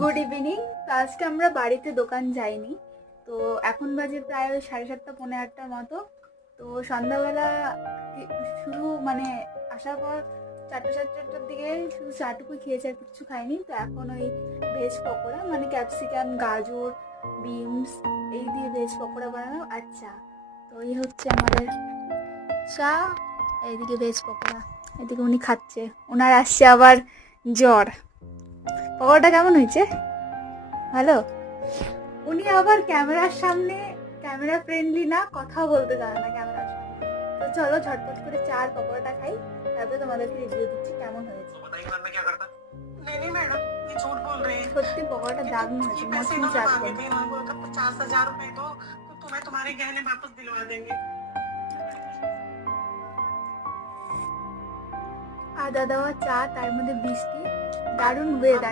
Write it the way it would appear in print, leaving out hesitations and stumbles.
Good evening. তো আজকে আমরা বাড়িতে দোকান যাইনি। তো এখন বাজে প্রায় ওই 7:30 পৌনে 8টার মতো। তো সন্ধ্যাবেলা শুধু মানে আসার পর 4টা 4:30টার দিকে শুধু চাটুকুই খেয়েছি, আর কিচ্ছু খাইনি। তো এখন ওই ভেজ পকোড়া মানে ক্যাপসিকাম, গাজর, বিনস এই দিয়ে ভেজ পকোড়া বানানো আর চা। তো এই হচ্ছে আমাদের চা, এইদিকে ভেজ পকোড়া, এদিকে উনি খাচ্ছে। ওনার আসছে আবার জ্বর। পকোড়াটা কেমন হয়েছে? ভালো। উনি আবার ক্যামেরার সামনে ক্যামেরা ফ্রেন্ডলি না, কথাও বলতে জানে না ক্যামেরার সামনে। তো চলো ঝটপট করে চা আর পকোড়াটা খাই, তারপরে তোমাদেরকে রিভিউ দিচ্ছি কেমন হয়েছে। नहीं नहीं मैडम, ये झूठ बोल रहे हैं। সত্যি পকোড়াটা ये দারুণ तो হয়েছে, ये पैसे মচমচে इन्होंने मांगे একদম। थे, इन्होंने बोला था 50,000 रुपए दो तो तुम्हें तुम्हारे गहने वापस दिलवा देंगे। আদা দেওয়া চা, তার মধ্যে বৃষ্টি, দারুণ ওয়েদার।